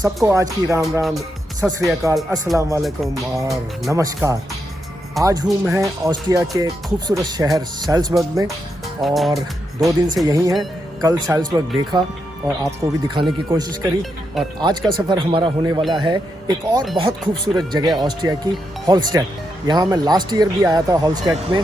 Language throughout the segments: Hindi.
सबको आज की राम राम, सत श्री अकाल, अस्सलाम वालेकुम और नमस्कार। आज हूँ मैं ऑस्ट्रिया के खूबसूरत शहर सैल्सबर्ग में और 2 दिन से यहीं हैं। कल सैल्सबर्ग देखा और आपको भी दिखाने की कोशिश करी। और आज का सफ़र हमारा होने वाला है एक और बहुत खूबसूरत जगह ऑस्ट्रिया की, हॉलस्टेड। यहाँ मैं लास्ट ईयर भी आया था हॉलस्टेड में।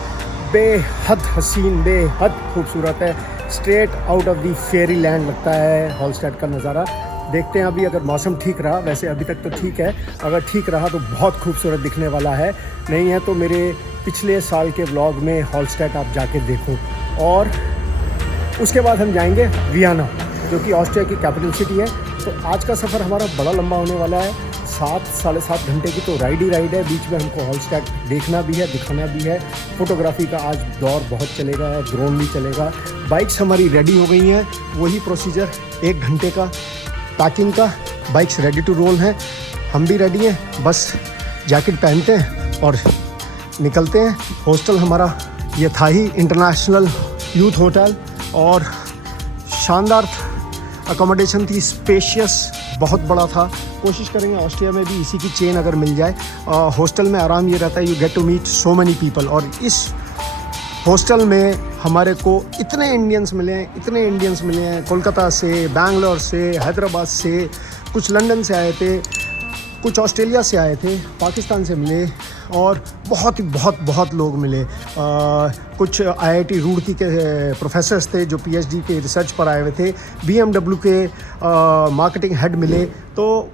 बेहद हसीन, बेहद खूबसूरत है। Straight out of the fairy land लगता है हॉलस्टेड का नज़ारा। देखते हैं अभी अगर मौसम ठीक रहा, वैसे अभी तक तो ठीक है, अगर ठीक रहा तो बहुत खूबसूरत दिखने वाला है। नहीं है तो मेरे पिछले साल के व्लॉग में हॉलस्टेड आप जाके देखो। और उसके बाद हम जाएंगे वियना, जो कि ऑस्ट्रिया की कैपिटल सिटी है। तो आज का सफ़र हमारा बड़ा लंबा होने वाला है। 7-7.5 घंटे की तो राइड ही राइड है। बीच में हमको हॉलस्टेड देखना भी है, दिखाना भी है। फोटोग्राफी का आज दौर बहुत चलेगा, ड्रोन भी चलेगा। बाइक्स हमारी रेडी हो गई हैं, वही प्रोसीजर 1 घंटे का पैकिंग का। बाइक्स रेडी टू रोल हैं, हम भी रेडी हैं। बस जैकेट पहनते हैं और निकलते हैं। हॉस्टल हमारा ये था ही इंटरनेशनल यूथ होटल और शानदार अकोमोडेशन थी, स्पेशियस, बहुत बड़ा था। कोशिश करेंगे ऑस्ट्रिया में भी इसी की चेन अगर मिल जाए। हॉस्टल में आराम ये रहता है, you get to meet so many people. और इस हॉस्टल में हमारे को इतने इंडियंस मिले हैं, कोलकाता से, बेंगलोर से, हैदराबाद से, कुछ लंदन से आए थे, कुछ ऑस्ट्रेलिया से आए थे, पाकिस्तान से मिले और बहुत लोग मिले। कुछ आईआईटी रुड़की के प्रोफेसर्स थे जो पीएचडी के रिसर्च पर आए हुए थे। बीएमडब्ल्यू के मार्केटिंग हेड मिले। तो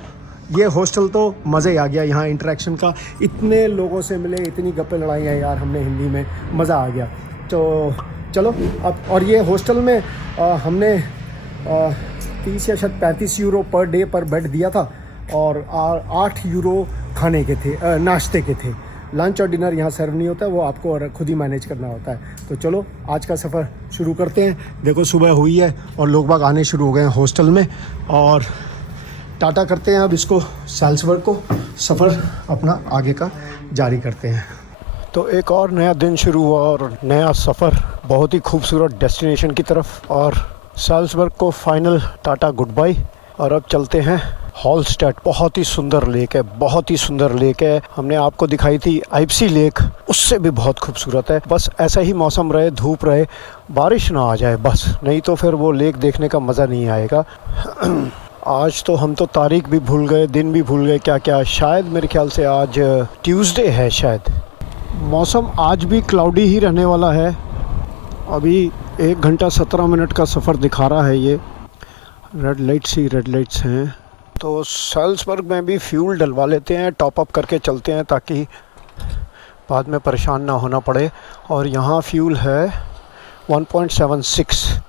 ये हॉस्टल तो मज़ा ही आ गया यहाँ इंटरेक्शन का। इतने लोगों से मिले, इतनी गप्पे लड़ाइयाँ यार हमने हिंदी में, मज़ा आ गया। तो चलो अब, और ये हॉस्टल में हमने 30 या शायद 35 यूरो पर डे पर बेड दिया था और 8 यूरो खाने के थे, नाश्ते के थे। लंच और डिनर यहाँ सर्व नहीं होता है, वो आपको और खुद ही मैनेज करना होता है। तो चलो आज का सफ़र शुरू करते हैं। देखो सुबह हुई है और लोग बाग आने शुरू हो गए हैं हॉस्टल में। और टाटा करते हैं अब इसको, सैल्सबर्ग को। सफ़र अपना आगे का जारी करते हैं। तो एक और नया दिन शुरू हुआ और नया सफ़र बहुत ही खूबसूरत डेस्टिनेशन की तरफ। और सैल्सबर्ग को फाइनल टाटा गुड बाय। और अब चलते हैं हॉलस्टेड। बहुत ही सुंदर लेक है। हमने आपको दिखाई थी आइप्सी लेक, उससे भी बहुत खूबसूरत है। बस ऐसा ही मौसम रहे, धूप रहे, बारिश ना आ जाए बस, नहीं तो फिर वो लेक देखने का मज़ा नहीं आएगा। आज तो हम तो तारीख भी भूल गए, दिन भी भूल गए, क्या शायद मेरे ख्याल से आज ट्यूसडे है शायद। मौसम आज भी क्लाउडी ही रहने वाला है। अभी 1 घंटा 17 मिनट का सफ़र दिखा रहा है। ये रेड लाइट्स हैं। तो सैल्सबर्ग में भी फ्यूल डलवा लेते हैं, टॉप अप करके चलते हैं ताकि बाद में परेशान ना होना पड़े। और यहाँ फ्यूल है 1.76।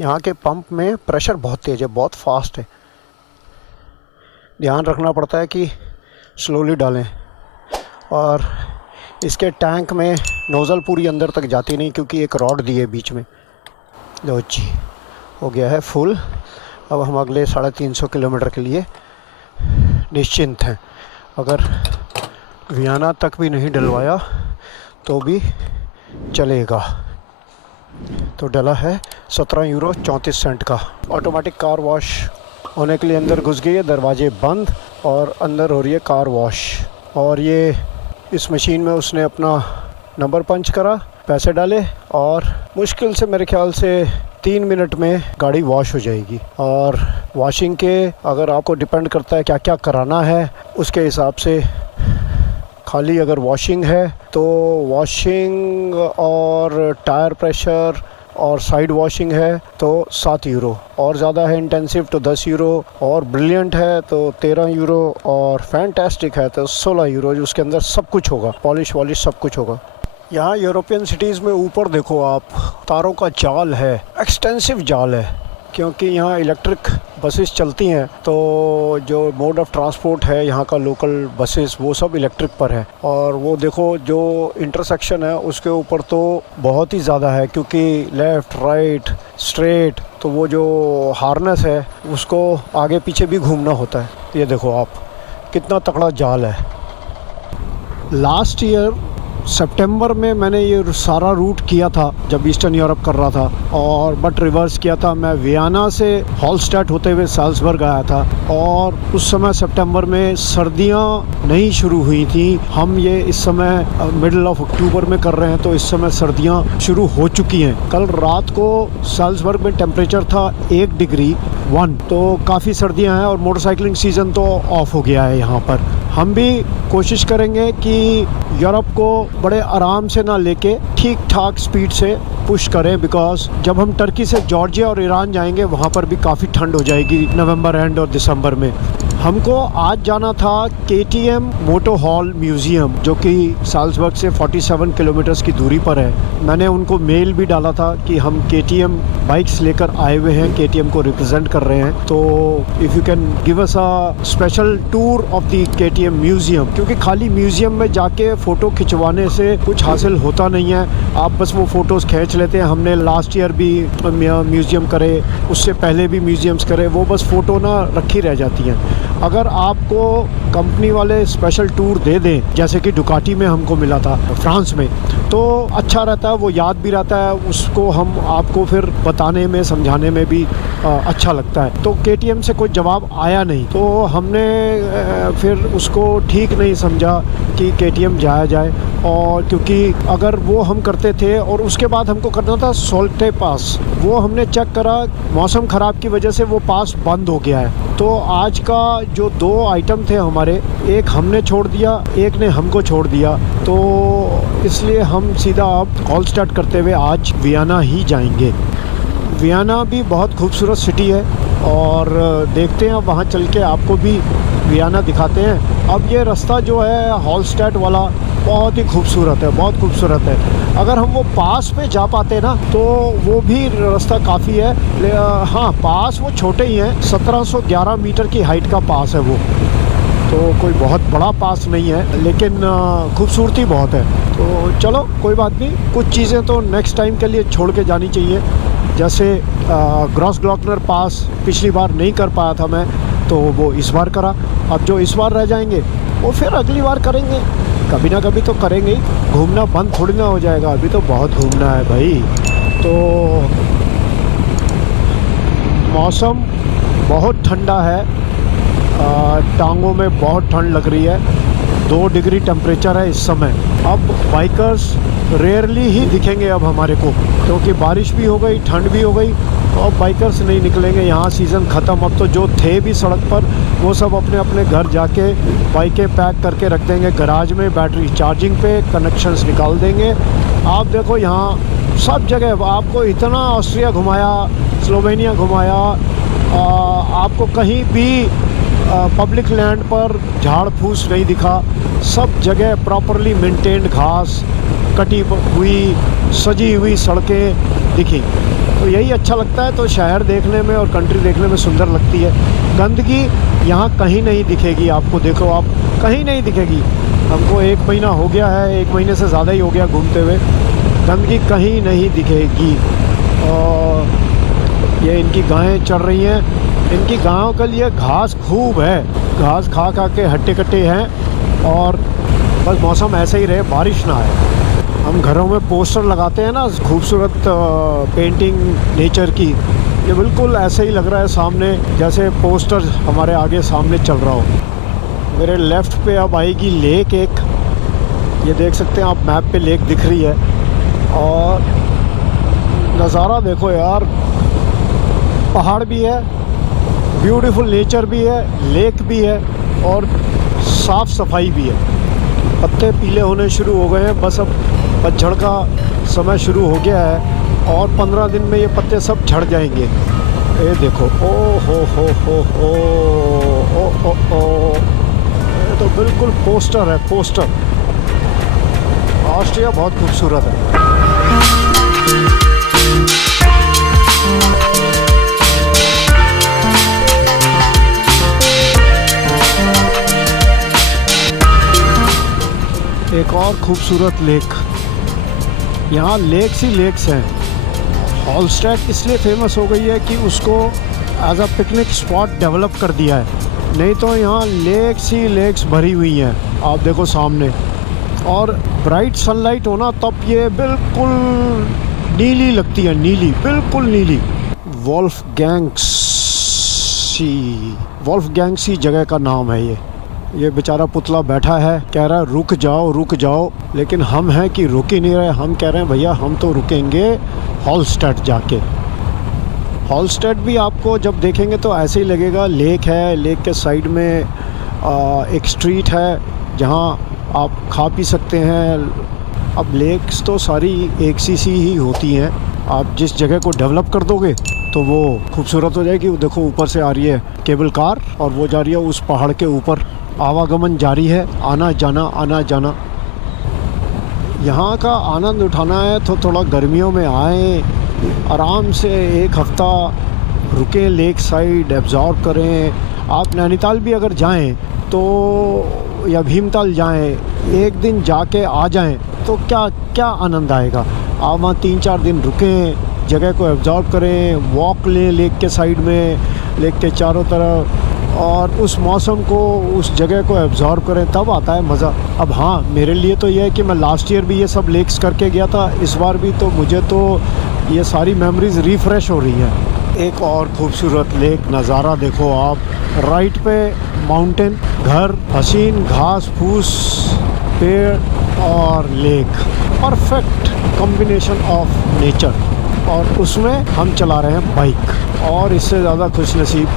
यहाँ के पंप में प्रेशर बहुत तेज़ है, बहुत फास्ट है। ध्यान रखना पड़ता है कि स्लोली डालें। और इसके टैंक में नोज़ल पूरी अंदर तक जाती नहीं क्योंकि एक रॉड दी है बीच में। लो जी, हो गया है फुल। अब हम अगले 350 किलोमीटर के लिए निश्चिंत हैं। अगर वियना तक भी नहीं डलवाया तो भी चलेगा। तो डला है 17 यूरो 34 सेंट का। ऑटोमेटिक कार वॉश होने के लिए अंदर घुस गई है, दरवाजे बंद और अंदर हो रही है कार वॉश। और ये इस मशीन में उसने अपना नंबर पंच करा, पैसे डाले और मुश्किल से मेरे ख्याल से 3 मिनट में गाड़ी वॉश हो जाएगी। और वॉशिंग के अगर आपको डिपेंड करता है क्या क्या कराना है, उसके हिसाब से खाली अगर वॉशिंग है तो वॉशिंग और टायर प्रेशर और साइड वॉशिंग है तो 7 यूरो, और ज़्यादा है इंटेंसिव तो 10 यूरो, और ब्रिलियंट है तो 13 यूरो, और फैंटास्टिक है तो 16 यूरो। जो उसके अंदर सब कुछ होगा, पॉलिश वॉलिश सब कुछ होगा। यहाँ यूरोपियन सिटीज़ में ऊपर देखो आप, तारों का जाल है, एक्सटेंसिव जाल है, क्योंकि यहाँ इलेक्ट्रिक बसेस चलती हैं। तो जो मोड ऑफ ट्रांसपोर्ट है यहाँ का, लोकल बसेस, वो सब इलेक्ट्रिक पर है। और वो देखो जो इंटरसेक्शन है उसके ऊपर तो बहुत ही ज़्यादा है, क्योंकि लेफ़्ट राइट स्ट्रेट, तो वो जो हार्नेस है उसको आगे पीछे भी घूमना होता है। ये देखो आप, कितना तगड़ा जाल है। लास्ट ईयर सितंबर में मैंने ये सारा रूट किया था जब ईस्टर्न यूरोप कर रहा था, और बट रिवर्स किया था। मैं वियना से हॉलस्टेट होते हुए साल्जबर्ग आया था, और उस समय सितंबर में सर्दियां नहीं शुरू हुई थी। हम ये इस समय मिडल ऑफ अक्टूबर में कर रहे हैं, तो इस समय सर्दियां शुरू हो चुकी हैं। कल रात को साल्जबर्ग में टेम्परेचर था 1 डिग्री 1, तो काफ़ी सर्दियां हैं और मोटरसाइकिलिंग सीज़न तो ऑफ हो गया है यहाँ पर। हम भी कोशिश करेंगे कि यूरोप को बड़े आराम से ना लेके ठीक ठाक स्पीड से पुश करें, बिकॉज जब हम टर्की से जॉर्जिया और ईरान जाएंगे वहाँ पर भी काफ़ी ठंड हो जाएगी नवंबर एंड और दिसंबर में। हमको आज जाना था KTM मोटो हॉल म्यूज़ियम, जो कि साल्जबर्ग से 47 किलोमीटर्स की दूरी पर है। मैंने उनको मेल भी डाला था कि हम KTM बाइक्स लेकर आए हुए हैं, KTM को रिप्रेजेंट कर रहे हैं, तो if you can give us a special tour of the KTM museum, क्योंकि खाली म्यूज़ियम में जाके फ़ोटो खिंचवाने से कुछ हासिल होता नहीं है। आप बस वो फ़ोटोज़ खींच लेते हैं। हमने लास्ट ईयर भी म्यूज़ियम करे, उससे पहले भी म्यूज़ियम्स करे, वो बस फ़ोटो ना रखी रह जाती हैं। अगर आपको कंपनी वाले स्पेशल टूर दे दें, जैसे कि डुकाटी में हमको मिला था फ्रांस में, तो अच्छा रहता है, वो याद भी रहता है, उसको हम आपको फिर बताने में समझाने में भी अच्छा लगता है। तो KTM से कोई जवाब आया नहीं, तो हमने फिर उसको ठीक नहीं समझा कि KTM जाया जाए। और क्योंकि अगर वो हम करते थे और उसके बाद हमको करना था सोल्टे पास, वो हमने चेक करा, मौसम ख़राब की वजह से वो पास बंद हो गया है। तो आज का जो 2 आइटम थे हमारे, एक हमने छोड़ दिया, एक ने हमको छोड़ दिया, तो इसलिए हम सीधा अब हॉलस्टेट करते हुए आज वियना ही जाएंगे। वियना भी बहुत खूबसूरत सिटी है, और देखते हैं वहाँ चल के आपको भी वियना दिखाते हैं। अब ये रास्ता जो है हॉलस्टेट वाला बहुत ही खूबसूरत है, बहुत खूबसूरत है। अगर हम वो पास पे जा पाते ना तो वो भी रास्ता काफ़ी है। हाँ, पास वो छोटे ही हैं, 1711 मीटर की हाइट का पास है वो, तो कोई बहुत बड़ा पास नहीं है, लेकिन खूबसूरती बहुत है। तो चलो कोई बात नहीं, कुछ चीज़ें तो नेक्स्ट टाइम के लिए छोड़ के जानी चाहिए। जैसे ग्रॉसग्लॉकनर पास पिछली बार नहीं कर पाया था मैं, तो वो इस बार करा। अब जो इस बार रह जाएंगे वो फिर अगली बार करेंगे, कभी ना कभी तो करेंगे ही। घूमना बंद थोड़ी ना हो जाएगा, अभी तो बहुत घूमना है भाई। तो मौसम बहुत ठंडा है, टांगों में बहुत ठंड लग रही है। 2 डिग्री टेम्परेचर है इस समय। अब बाइकर्स रेयरली ही दिखेंगे अब हमारे को, क्योंकि बारिश भी हो गई, ठंड भी हो गई, और बाइकर्स नहीं निकलेंगे। यहाँ सीज़न ख़त्म। अब तो जो थे भी सड़क पर वो सब अपने अपने घर जाके बाइकें पैक करके रख देंगे गराज में, बैटरी चार्जिंग पे, कनेक्शंस निकाल देंगे। आप देखो यहाँ सब जगह आपको इतना ऑस्ट्रिया घुमाया, स्लोवेनिया घुमाया, आपको कहीं भी पब्लिक लैंड पर झाड़ फूस नहीं दिखा। सब जगह प्रॉपरली मेंटेन्ड घास, कटी हुई सजी हुई सड़कें दिखी। तो यही अच्छा लगता है। तो शहर देखने में और कंट्री देखने में सुंदर लगती है। गंदगी यहाँ कहीं नहीं दिखेगी आपको, देखो आप, कहीं नहीं दिखेगी। हमको 1 महीना हो गया है, 1 महीने से ज़्यादा ही हो गया घूमते हुए, गंदगी कहीं नहीं दिखेगी। और ये इनकी गायें चल रही हैं, इनकी गायों के लिए घास खूब है, घास खा खा के हट्टे कट्टे हैं। और बस मौसम ऐसे ही रहे, बारिश ना आए। हम घरों में पोस्टर लगाते हैं ना, खूबसूरत पेंटिंग नेचर की, ये बिल्कुल ऐसे ही लग रहा है सामने, जैसे पोस्टर हमारे आगे सामने चल रहा हो। मेरे लेफ़्ट पे अब आएगी लेक एक, ये देख सकते हैं आप, मैप पे लेक दिख रही है। और नज़ारा देखो यार, पहाड़ भी है, ब्यूटीफुल नेचर भी है, लेक भी है, और साफ़ सफाई भी है। पत्ते पीले होने शुरू हो गए हैं, बस अब पतझड़ का समय शुरू हो गया है, और 15 दिन में ये पत्ते सब झड़ जाएंगे। ये देखो, ओ हो ओ, ये तो बिल्कुल पोस्टर है, पोस्टर। ऑस्ट्रिया बहुत खूबसूरत है। एक और खूबसूरत लेक, यहाँ लेक्स ही लेक्स हैं। हॉलस्टेट इसलिए फेमस हो गई है कि उसको as a picnic spot develop कर दिया है, नहीं तो यहाँ लेक्स ही लेक्स भरी हुई हैं। आप देखो सामने, और ब्राइट सनलाइट हो ना तब ये बिल्कुल नीली लगती है, नीली, बिल्कुल नीली। वोल्फगैंगसी जगह का नाम है ये बेचारा पुतला बैठा है, कह रहा है रुक जाओ रुक जाओ, लेकिन हम हैं कि रुक ही नहीं रहे। हम कह रहे हैं भैया हम तो रुकेंगे हॉलस्टेड जाके। हॉलस्टेड भी आपको जब देखेंगे तो ऐसे ही लगेगा, लेक है, लेक के साइड में एक स्ट्रीट है जहाँ आप खा पी सकते हैं। अब लेक्स तो सारी एक सी ही होती हैं, आप जिस जगह को डेवलप कर दोगे तो वो खूबसूरत हो जाएगी। वो देखो ऊपर से आ रही है केबल कार और वो जा रही है उस पहाड़ के ऊपर, आवागमन जारी है, आना जाना। यहाँ का आनंद उठाना है तो थोड़ा गर्मियों में आए, आराम से एक हफ्ता रुकें लेक साइड, एब्जॉर्ब करें। आप नैनीताल भी अगर जाएं तो या भीमताल जाएं, एक दिन जाके आ जाएं तो क्या आनंद आएगा। आप वहाँ 3-4 दिन रुकें, जगह को एब्जॉर्ब करें, वॉक लें लेक के साइड में, लेक के चारों तरफ, और उस मौसम को, उस जगह को एब्जॉर्ब करें, तब आता है मज़ा। अब हाँ, मेरे लिए तो ये है कि मैं लास्ट ईयर भी ये सब लेक्स करके गया था, इस बार भी, तो मुझे तो ये सारी मेमोरीज़ रिफ़्रेश हो रही हैं। एक और खूबसूरत लेक नज़ारा देखो आप, राइट पे माउंटेन, घर, हसीन घास फूस, पेड़ और lake, perfect combination of nature. और उसमें हम चला रहे हैं बाइक, और इससे ज़्यादा खुश नसीब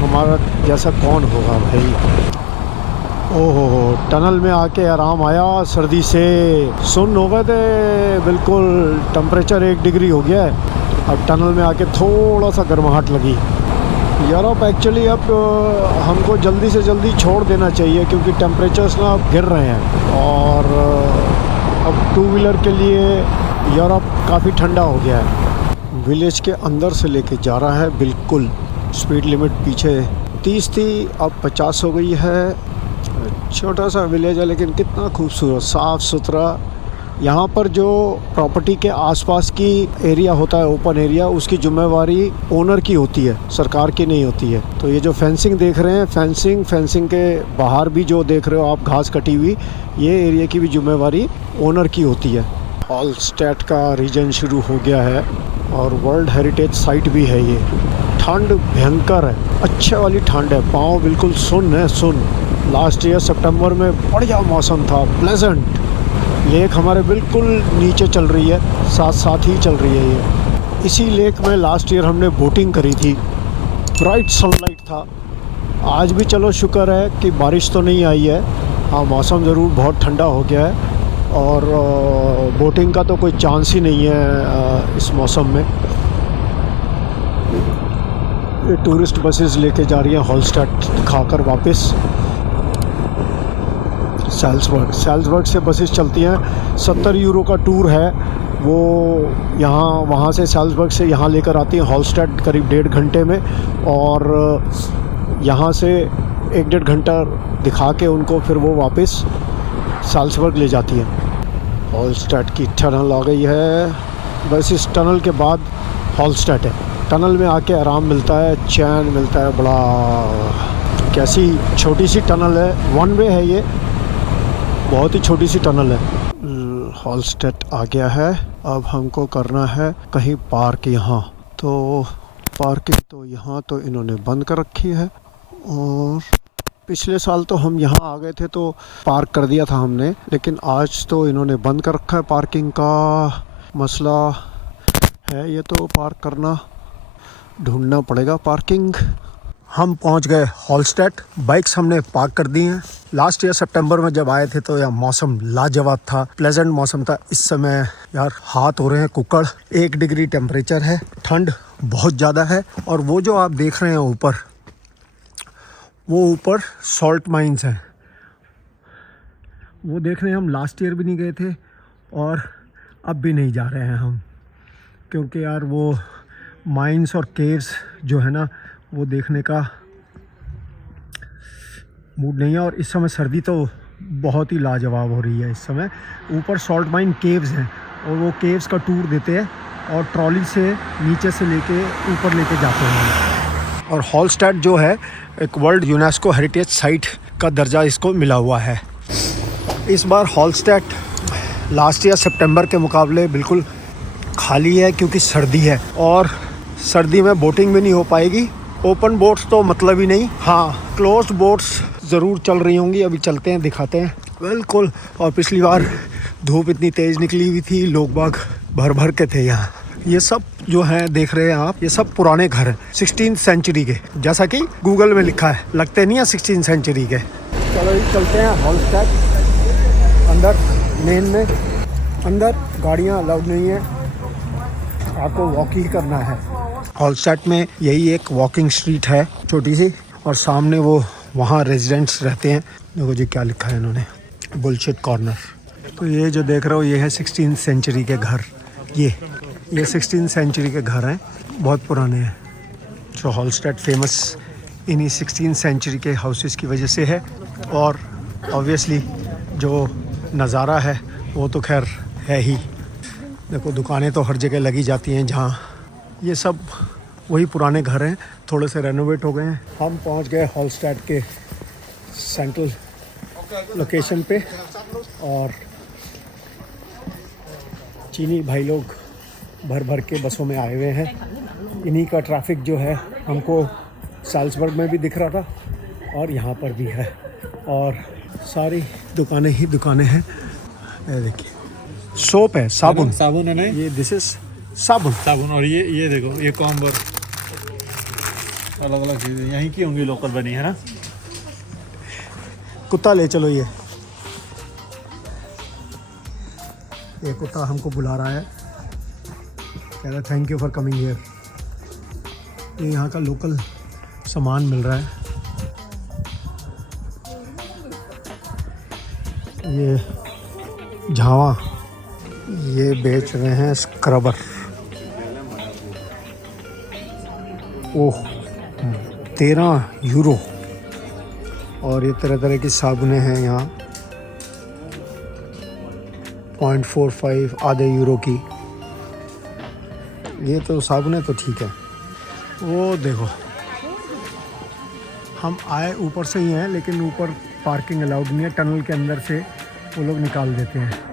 हमारा जैसा कौन होगा भाई। ओहो, टनल में आके आराम आया, सर्दी से सुन्न हो गए थे बिल्कुल, टेम्परेचर 1 डिग्री हो गया है। अब टनल में आके थोड़ा सा गर्माहट लगी यार। अब एक्चुअली अब हमको जल्दी से जल्दी छोड़ देना चाहिए क्योंकि टेम्परेचर्स ना अब गिर रहे हैं, और अब 2 व्हीलर के लिए यूरोप काफ़ी ठंडा हो गया है। विलेज के अंदर से लेके जा रहा है बिल्कुल, स्पीड लिमिट पीछे 30 थी, अब 50 हो गई है। छोटा सा विलेज है लेकिन कितना खूबसूरत, साफ़ सुथरा। यहाँ पर जो प्रॉपर्टी के आसपास की एरिया होता है, ओपन एरिया, उसकी जिम्मेवारी ओनर की होती है, सरकार की नहीं होती है। तो ये जो फेंसिंग देख रहे हैं, फेंसिंग के बाहर भी जो देख रहे हो आप घास कटी हुई, ये एरिया की भी जिम्मेवारी ओनर की होती है। हॉलस्टेड का रीजन शुरू हो गया है और वर्ल्ड हेरिटेज साइट भी है ये। ठंड भयंकर है, अच्छे वाली ठंड है, पाँव बिल्कुल सुन्न है, सुन्न। लास्ट ईयर सितंबर में बढ़िया मौसम था, प्लेजेंट। लेक हमारे बिल्कुल नीचे चल रही है, साथ ही चल रही है ये। इसी लेक में लास्ट ईयर हमने बोटिंग करी थी, ब्राइट सनलाइट था। आज भी चलो शुक्र है कि बारिश तो नहीं आई है, हाँ मौसम ज़रूर बहुत ठंडा हो गया है, और बोटिंग का तो कोई चांस ही नहीं है इस मौसम में। ये टूरिस्ट बसेस लेके जा रही हैं हॉलस्टेड दिखाकर वापस सैल्सबर्ग से बसेस चलती हैं। 70 यूरो का टूर है वो, वहाँ से सैल्सबर्ग से यहाँ लेकर आती हैं हॉलस्टेड करीब 1.5 घंटे में, और यहाँ से 1-1.5 घंटा दिखा के उनको फिर वो वापस सैल्सबर्ग ले जाती है। हॉलस्टेड की टनल आ गई है, बस इस टनल के बाद हॉलस्टेड है। टनल में आके आराम मिलता है, चैन मिलता है बड़ा। कैसी छोटी सी टनल है, 1 वे है ये, बहुत ही छोटी सी टनल है। हॉलस्टेड आ गया है, अब हमको करना है कहीं पार्क। यहाँ तो पार्किंग तो यहाँ तो इन्होंने बंद कर रखी है, और पिछले साल तो हम यहाँ आ गए थे तो पार्क कर दिया था हमने, लेकिन आज तो इन्होंने बंद कर रखा है। पार्किंग का मसला है ये, तो पार्क करना ढूंढना पड़ेगा पार्किंग। हम पहुँच गए हॉलस्टेड, बाइक्स हमने पार्क कर दी हैं। लास्ट ईयर सितंबर में जब आए थे तो यह मौसम लाजवाब था, प्लेजेंट मौसम था। इस समय यार हाथ हो रहे हैं कुकड़, 1 डिग्री टेम्परेचर है, ठंड बहुत ज़्यादा है। और वो जो आप देख रहे हैं ऊपर, वो ऊपर सॉल्ट माइंस हैं, वो देख रहे हैं। हम लास्ट ईयर भी नहीं गए थे और अब भी नहीं जा रहे हैं हम, क्योंकि यार वो माइंस और केव्स जो है ना, वो देखने का मूड नहीं है। और इस समय सर्दी तो बहुत ही लाजवाब हो रही है इस समय। ऊपर सॉल्ट माइन केव्स हैं, और वो केव्स का टूर देते हैं, और ट्रॉली से नीचे से लेके ऊपर लेके जाते हैं। और हॉलस्टेड जो है एक वर्ल्ड यूनेस्को हेरिटेज साइट का दर्जा इसको मिला हुआ है। इस बार हॉलस्टेड लास्ट ईयर सितंबर के मुकाबले बिल्कुल खाली है क्योंकि सर्दी है और सर्दी में बोटिंग भी नहीं हो पाएगी। ओपन बोट्स तो मतलब ही नहीं, हाँ क्लोज्ड बोट्स ज़रूर चल रही होंगी। अभी चलते हैं, दिखाते हैं। बिल्कुल, और पिछली बार धूप इतनी तेज़ निकली हुई थी, लोग बाग भर भर के थे यहाँ। ये सब जो है देख रहे हैं आप, ये सब पुराने घर हैं 16th सेंचुरी के, जैसा कि गूगल में लिखा है, लगते नहीं है 16th सेंचुरी के। चलो चलते हैं हॉलस्टाड अंदर। मेन में अंदर गाड़ियाँ अलाउड नहीं है, आपको वॉक ही करना है। हॉलस्टाड में यही एक वॉकिंग स्ट्रीट है छोटी सी, और सामने वो वहाँ रेजिडेंट्स रहते हैं। देखो जी क्या लिखा है इन्होंने, बुलशिट कॉर्नर। तो ये जो देख रहे हो ये है 16th सेंचुरी के घर। ये 16th सेंचुरी के घर हैं, बहुत पुराने हैं। जो हॉलस्टाड फेमस इन्हीं 16th सेंचुरी के हाउसेस की वजह से है। और ऑब्वियसली जो नज़ारा है वो तो खैर है ही। देखो दुकानें तो हर जगह लगी जाती हैं जहाँ। ये सब वही पुराने घर हैं, थोड़े से रेनोवेट हो गए हैं। हम पहुँच गए हॉलस्टाड के सेंट्रल लोकेशन पे, और चीनी भाई लोग भर भर के बसों में आए हुए हैं। इन्हीं का ट्रैफिक जो है हमको साल्सबर्ग में भी दिख रहा था और यहाँ पर भी है, और सारी दुकानें ही दुकानें हैं। ये देखिए सोप है, साबुन है ना, ये दिस इज साबुन। और ये देखो, ये कॉम्बर, अलग अलग चीज़ें यहीं की होंगी, लोकल बनी है ना। कुत्ता ले चलो। ये कुत्ता हमको बुला रहा है, कह रहा है thank you for coming here. ये यहाँ का लोकल सामान मिल रहा है। ये झावा ये बेच रहे हैं स्क्रबर। ओह 13 यूरो। और ये तरह तरह की साबुनें हैं यहाँ, 0.45 आधे यूरो की। ये तो साबुनें तो ठीक है। वो देखो हम आए ऊपर से ही हैं, लेकिन ऊपर पार्किंग अलाउड नहीं है, टनल के अंदर से वो लोग निकाल देते हैं।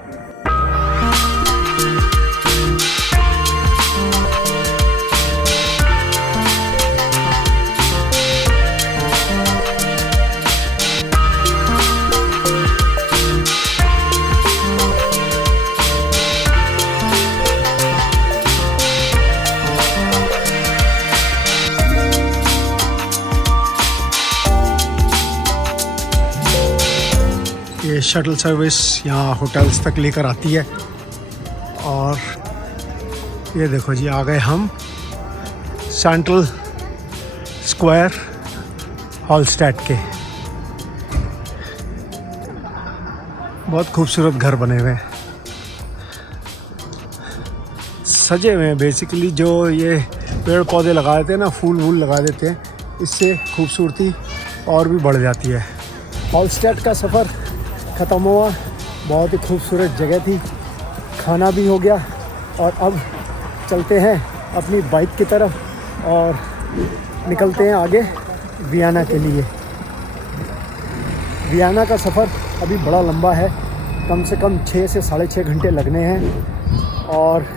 ये शटल सर्विस यहाँ होटल्स तक लेकर आती है। और ये देखो जी आ गए हम सेंट्रल स्क्वायर हॉलस्टाड के। बहुत खूबसूरत घर बने हुए हैं, सजे हुए हैं। बेसिकली जो ये पेड़ पौधे लगा देते हैं ना, फूल वूल लगा देते हैं, इससे खूबसूरती और भी बढ़ जाती है। हॉलस्टाड का सफ़र ख़त्म हुआ, बहुत ही खूबसूरत जगह थी, खाना भी हो गया, और अब चलते हैं अपनी बाइक की तरफ और निकलते हैं आगे वियना के लिए। वियना का सफ़र अभी बड़ा लंबा है, कम से कम 6 से 6.5 घंटे लगने हैं, और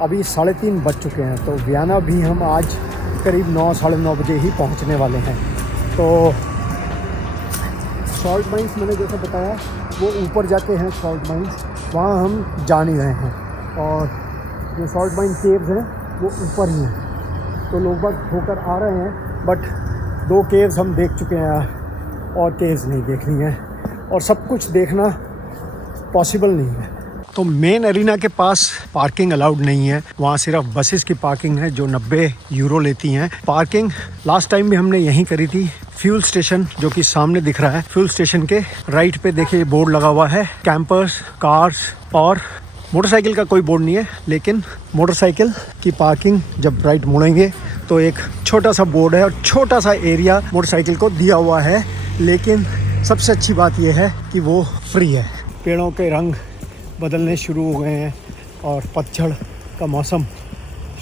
अभी 3:30 बज चुके हैं। तो वियना भी हम आज करीब 9 साढ़े 9 बजे ही पहुंचने वाले हैं। तो सॉल्ट माइंस मैंने जैसा बताया वो ऊपर जाके हैं सॉल्ट माइंस, वहाँ हम जा नहीं रहे हैं, और जो सॉल्ट माइन केव्स हैं वो ऊपर ही हैं। तो लोग बाग होकर आ रहे हैं, बट 2 केव्स हम देख चुके हैं और केव्स नहीं देखनी है, और सब कुछ देखना पॉसिबल नहीं है। तो मेन एरिना के पास पार्किंग अलाउड नहीं है, वहाँ सिर्फ बसेस की पार्किंग है जो 90 यूरो लेती हैं। पार्किंग लास्ट टाइम भी हमने यहीं करी थी। फ्यूल स्टेशन जो कि सामने दिख रहा है, फ्यूल स्टेशन के राइट पे देखिए बोर्ड लगा हुआ है, कैंपर्स, कार्स और मोटरसाइकिल का कोई बोर्ड नहीं है, लेकिन मोटरसाइकिल की पार्किंग जब राइट मुड़ेंगे तो एक छोटा सा बोर्ड है और छोटा सा एरिया मोटरसाइकिल को दिया हुआ है। लेकिन सबसे अच्छी बात यह है कि वो फ्री है। पेड़ों के रंग बदलने शुरू हो गए हैं और पतझड़ का मौसम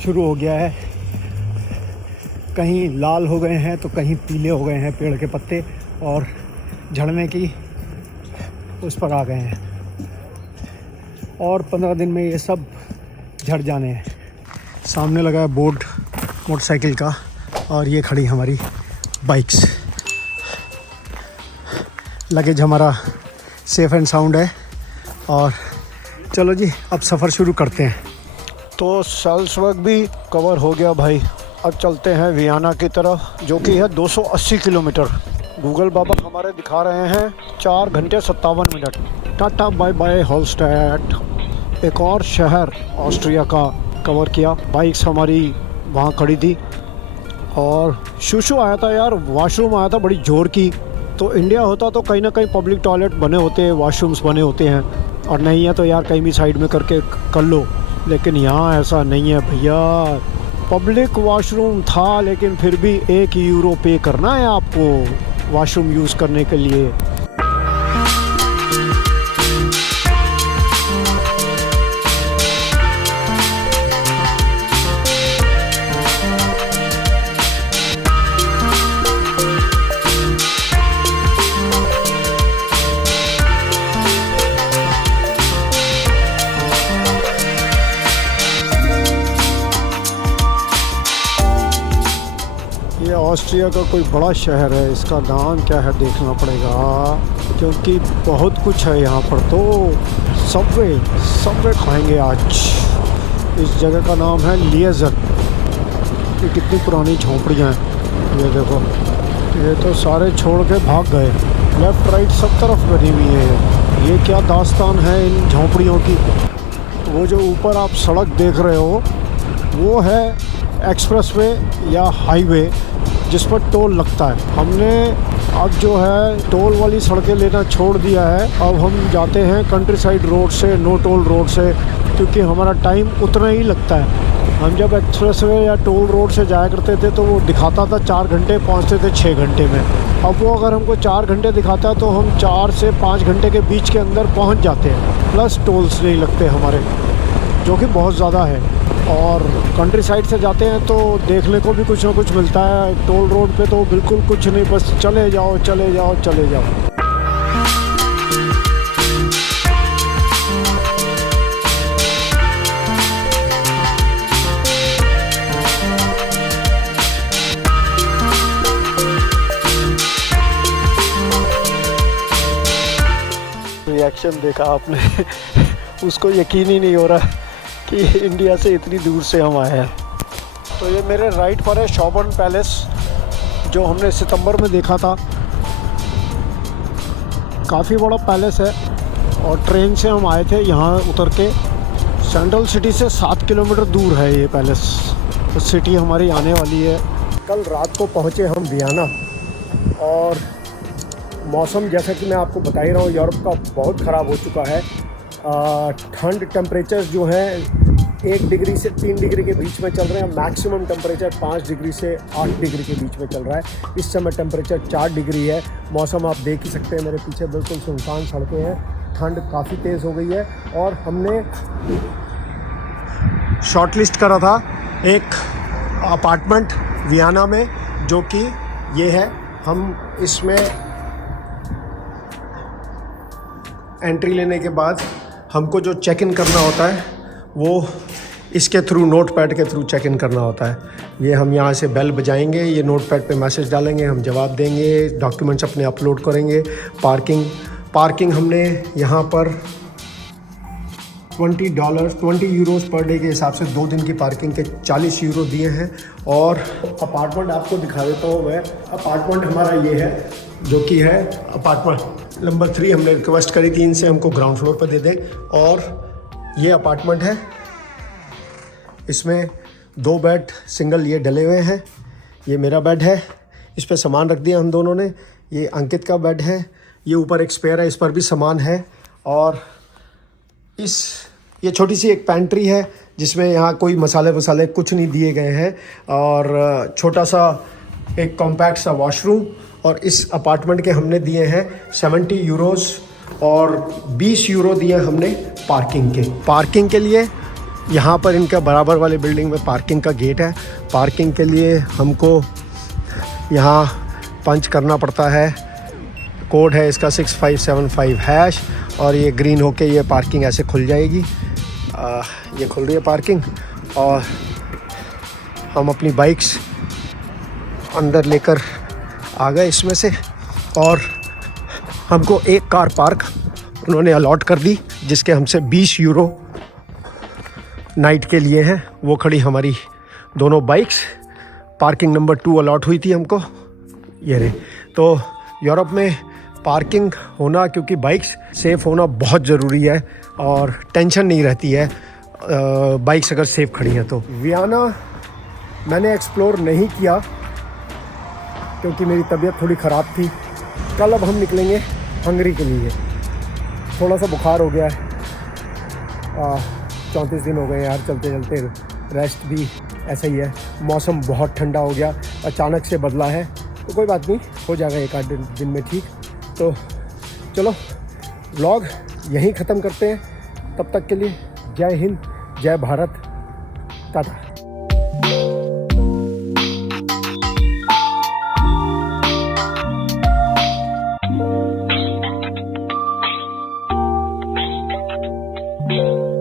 शुरू हो गया है। कहीं लाल हो गए हैं तो कहीं पीले हो गए हैं पेड़ के पत्ते, और झड़ने की उस पर आ गए हैं। और 15 दिन में ये सब झड़ जाने हैं। सामने लगा है बोर्ड मोटरसाइकिल का और ये खड़ी हमारी बाइक्स। लगेज हमारा सेफ़ एंड साउंड है और चलो जी अब सफ़र शुरू करते हैं। तो साल्सबर्ग भी कवर हो गया भाई। अब चलते हैं वियना की तरफ, जो कि है 280 किलोमीटर। गूगल बाबा हमारे दिखा रहे हैं 4 घंटे 57 मिनट। Tata bye bye Halstead. एक और शहर ऑस्ट्रिया का कवर किया। बाइक्स हमारी वहाँ खड़ी थी और शूशू आया था यार, वॉशरूम आया था बड़ी ज़ोर की। तो इंडिया होता तो कहीं ना कहीं पब्लिक टॉयलेट बने होते हैं, वॉशरूम्स बने होते हैं, और नहीं है तो यार कहीं भी साइड में करके कर लो। लेकिन यहाँ ऐसा नहीं है भैया। पब्लिक वॉशरूम था लेकिन फिर भी €1 पे करना है आपको वॉशरूम यूज़ करने के लिए। ऑस्ट्रिया का कोई बड़ा शहर है, इसका नाम क्या है देखना पड़ेगा, क्योंकि बहुत कुछ है यहाँ पर। तो सबवे खाएंगे आज। इस जगह का नाम है लिएजन। ये कितनी पुरानी झोंपड़ियाँ हैं, ये देखो। ये तो सारे छोड़ के भाग गए। लेफ़्ट राइट सब तरफ बनी हुई है। ये क्या दास्तान है इन झोंपड़ियों की। वो जो ऊपर आप सड़क देख रहे हो वो है एक्सप्रेसवे या हाईवे जिस पर टोल लगता है। हमने अब जो है टोल वाली सड़कें लेना छोड़ दिया है। अब हम जाते हैं कंट्री साइड रोड से, नो टोल रोड से, क्योंकि हमारा टाइम उतना ही लगता है। हम जब एक्सप्रेसवे या टोल रोड से जाया करते थे तो वो दिखाता था 4 घंटे, पहुँचते थे 6 घंटे में। अब वो अगर हमको 4 घंटे दिखाता है तो हम 4 से 5 घंटे के बीच के अंदर पहुँच जाते हैं। प्लस टोल्स नहीं लगते हमारे, जो कि बहुत ज़्यादा है। और कंट्री साइड से जाते हैं तो देखने को भी कुछ ना कुछ मिलता है। टोल रोड पे तो बिल्कुल कुछ नहीं, बस चले जाओ चले जाओ चले जाओ। रिएक्शन देखा आपने उसको यकीन ही नहीं हो रहा कि इंडिया से इतनी दूर से हम आए हैं। तो ये मेरे राइट पर है शॉबर्न पैलेस, जो हमने सितंबर में देखा था। काफ़ी बड़ा पैलेस है और ट्रेन से हम आए थे यहाँ उतर के। सेंट्रल सिटी से 7 किलोमीटर दूर है ये पैलेस। तो सिटी हमारी आने वाली है। कल रात को पहुँचे हम वियना और मौसम जैसा कि मैं आपको बता ही रहा हूँ यूरोप का बहुत ख़राब हो चुका है। ठंड टेम्परेचर जो है 1 डिग्री से 3 डिग्री के बीच में चल रहे हैं। मैक्सिमम टेम्परेचर 5 डिग्री से 8 डिग्री के बीच में चल रहा है। इस समय टेम्परेचर 4 डिग्री है। मौसम आप देख ही सकते हैं, मेरे पीछे बिल्कुल सुनसान सड़कें हैं। ठंड काफ़ी तेज़ हो गई है और हमने शॉर्टलिस्ट करा था एक अपार्टमेंट वियना में, जो कि ये है। हम इसमें एंट्री लेने के बाद हमको जो चेक इन करना होता है वो इसके थ्रू, नोटपैड के थ्रू चेक इन करना होता है। ये हम यहाँ से बेल बजाएंगे, ये नोटपैड पे मैसेज डालेंगे, हम जवाब देंगे, डॉक्यूमेंट्स अपने अपलोड करेंगे। पार्किंग हमने यहाँ पर €20 पर डे के हिसाब से 2 दिन की पार्किंग के €40 दिए हैं। और अपार्टमेंट आपको दिखा देता हूँ मैं। अपार्टमेंट हमारा ये है, जो कि है अपार्टमेंट नंबर 3। हमने रिक्वेस्ट करी थी इनसे हमको ग्राउंड फ्लोर पर दे दें। और ये अपार्टमेंट है, इसमें 2 बेड सिंगल ये डले हुए हैं। ये मेरा बेड है, इस पर सामान रख दिया हम दोनों ने। ये अंकित का बेड है, ये ऊपर एक स्पेयर है, इस पर भी सामान है। और ये छोटी सी एक पैंट्री है जिसमें यहाँ कोई मसाले वसाले कुछ नहीं दिए गए हैं। और छोटा सा एक कॉम्पैक्ट सा वॉशरूम। और इस अपार्टमेंट के हमने दिए हैं €70 और €20 दिए हमने पार्किंग के लिए। यहाँ पर इनका बराबर वाले बिल्डिंग में पार्किंग का गेट है। पार्किंग के लिए हमको यहाँ पंच करना पड़ता है कोड है इसका 6575 हैश, और ये ग्रीन होके ये पार्किंग ऐसे खुल जाएगी। ये खुल रही है पार्किंग, और हम अपनी बाइक्स अंदर लेकर आ गए इसमें से, और हमको एक कार पार्क उन्होंने अलॉट कर दी, जिसके हमसे 20 यूरो नाइट के लिए हैं। वो खड़ी हमारी दोनों बाइक्स, पार्किंग नंबर 2 अलॉट हुई थी हमको, ये रहे। तो यूरोप में पार्किंग होना, क्योंकि बाइक्स सेफ़ होना बहुत ज़रूरी है, और टेंशन नहीं रहती है बाइक्स अगर सेफ़ खड़ी हैं तो। वियना मैंने एक्सप्लोर नहीं किया क्योंकि मेरी तबीयत थोड़ी ख़राब थी। कल अब हम निकलेंगे हंगरी के लिए। थोड़ा सा बुखार हो गया है, 34 दिन हो गए यार चलते चलते, रेस्ट भी ऐसा ही है। मौसम बहुत ठंडा हो गया, अचानक से बदला है, तो कोई बात नहीं, हो जाएगा एक आध दिन में ठीक। तो चलो व्लॉग यहीं ख़त्म करते हैं। तब तक के लिए जय हिंद, जय भारत, टाटा। Thank you.